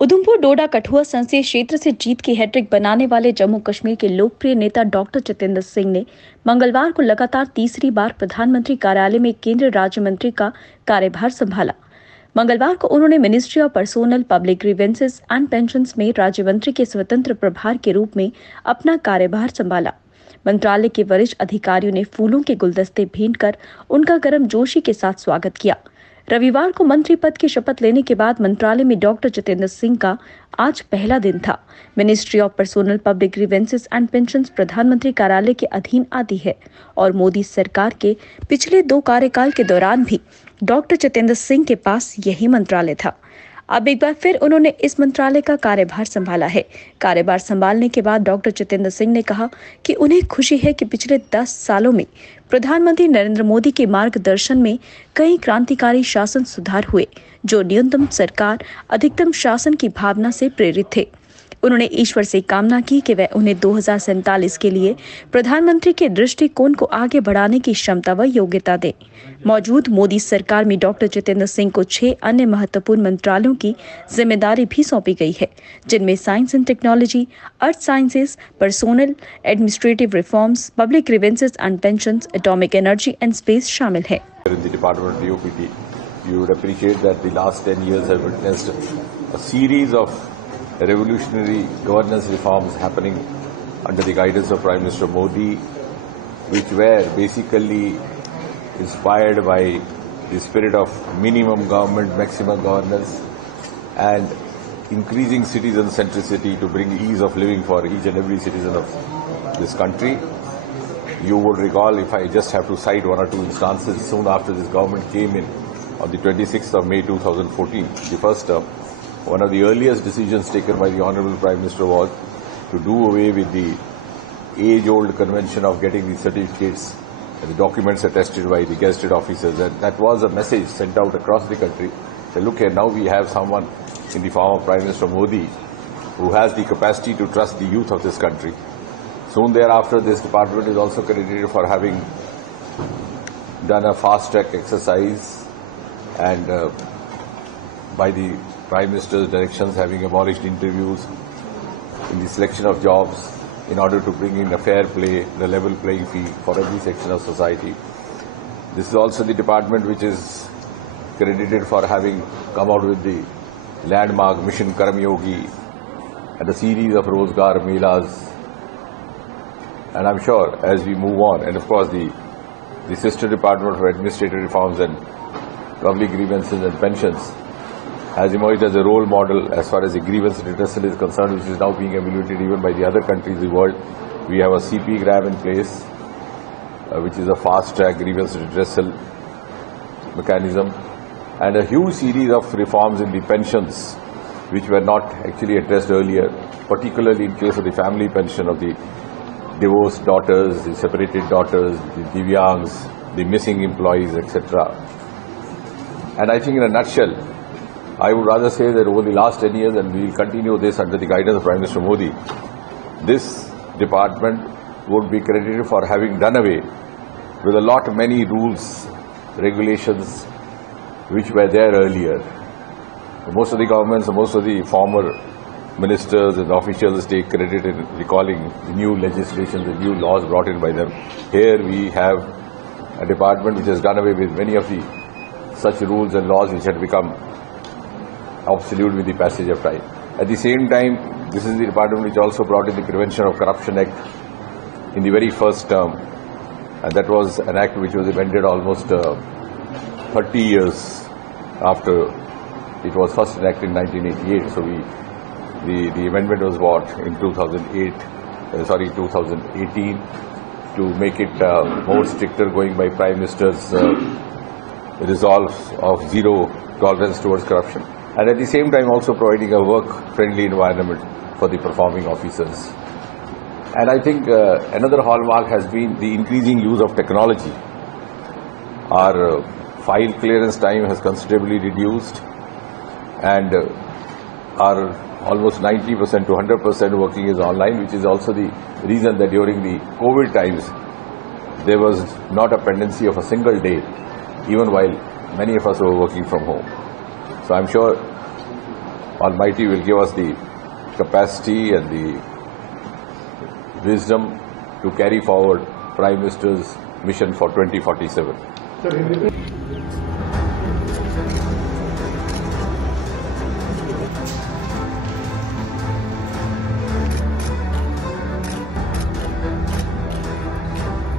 उधमपुर डोडा कठुआ संसदीय क्षेत्र से जीत की हैट्रिक बनाने वाले जम्मू कश्मीर के लोकप्रिय नेता डॉक्टर जितेंद्र सिंह ने मंगलवार को लगातार तीसरी बार प्रधानमंत्री कार्यालय में केंद्रीय राज्य मंत्री का कार्यभार संभाला। मंगलवार को उन्होंने ministry of personnel public grievances and pensions में राज्य मंत्री के स्वतंत्र प्रभार के रूप में अपना कार्यभार संभाला। मंत्रालय के वरिष्ठ अधिकारियों ने फूलों के गुलदस्ते भेंट कर उनका गर्मजोशी के साथ स्वागत किया। रविवार को मंत्री पद की शपथ लेने के बाद मंत्रालय में डॉक्टर जितेंद्र सिंह का आज पहला दिन था। Ministry of personnel public grievances and pensions प्रधानमंत्री कार्यालय के अधीन आती है और मोदी सरकार के पिछले 2 कार्यकाल के दौरान भी डॉक्टर जितेंद्र सिंह के पास यही मंत्रालय था। अब एक बार फिर उन्होंने इस मंत्रालय का कार्यभार संभाला है। कार्यभार संभालने के बाद डॉक्टर जितेंद्र सिंह ने कहा कि उन्हें खुशी है कि पिछले 10 सालों में प्रधानमंत्री नरेंद्र मोदी के मार्गदर्शन में कई क्रांतिकारी शासन सुधार हुए, जो न्यूनतम सरकार अधिकतम शासन की भावना से प्रेरित थे। उन्होंने ईश्वर से कामना की कि वह उन्हें 2047 के लिए प्रधानमंत्री के दृष्टिकोण को आगे बढ़ाने की क्षमता व योग्यता दे। मौजूद मोदी सरकार में डॉक्टर जितेंद्र सिंह को 6 अन्य महत्वपूर्ण मंत्रालयों की जिम्मेदारी भी सौंपी गई है, जिनमें science and technology, earth sciences, personnel administrative reforms, public grievances and pensions, atomic energy and space शामिल है। You would appreciate that the last 10 years have witnessed a series of revolutionary governance reforms happening under the guidance of Prime Minister Modi, which were basically inspired by the spirit of minimum government, maximum governance, and increasing citizen centricity to bring ease of living for each and every citizen of this country. You would recall, if I just have to cite 1 or 2 instances, soon after this government came in, on the 26th of May 2014, the first term, one of the earliest decisions taken by the Honourable Prime Minister was to do away with the age-old convention of getting the certificates and the documents attested by the gazetted officers. And that was a message sent out across the country. Say, look here, now we have someone in the form of Prime Minister Modi who has the capacity to trust the youth of this country. Soon thereafter, this department is also credited for having done a fast-track exercise and by the Prime Minister's directions, having abolished interviews in the selection of jobs in order to bring in a fair play, the level playing field for every section of society. This is also the department which is credited for having come out with the landmark Mission Karmyogi and a series of Rozgar Melas. And I'm sure as we move on, and of course the sister department for administrative reforms and public grievances and pensions has emerged as a role model as far as the grievance redressal is concerned, which is now being emulated even by the other countries in the world. We have a CP Grab in place, which is a fast-track grievance redressal mechanism, and a huge series of reforms in the pensions, which were not actually addressed earlier, particularly in case of the family pension of the divorced daughters, the separated daughters, the Divyangs, the missing employees, etc. And I think in a nutshell, I would rather say that over the last 10 years, and we will continue this under the guidance of Prime Minister Modi, this department would be credited for having done away with many rules, regulations which were there earlier. Most of the governments, most of the former ministers and officials take credit in recalling the new legislation, the new laws brought in by them. Here we have a department which has done away with many of the such rules and laws which had become obsolete with the passage of time. At the same time, this is the department which also brought in the Prevention of Corruption Act in the very first term, and that was an act which was amended almost 30 years after it was first enacted in 1988. So the amendment was what in 2018 to make it more stricter, going by Prime Minister's resolve of zero tolerance towards corruption, and at the same time also providing a work-friendly environment for the performing officers. And I think another hallmark has been the increasing use of technology. Our file clearance time has considerably reduced, and our almost 90% to 100% working is online, which is also the reason that during the COVID times, there was not a pendency of a single day, even while many of us were working from home. So I'm sure Almighty will give us the capacity and the wisdom to carry forward Prime Minister's mission for 2047.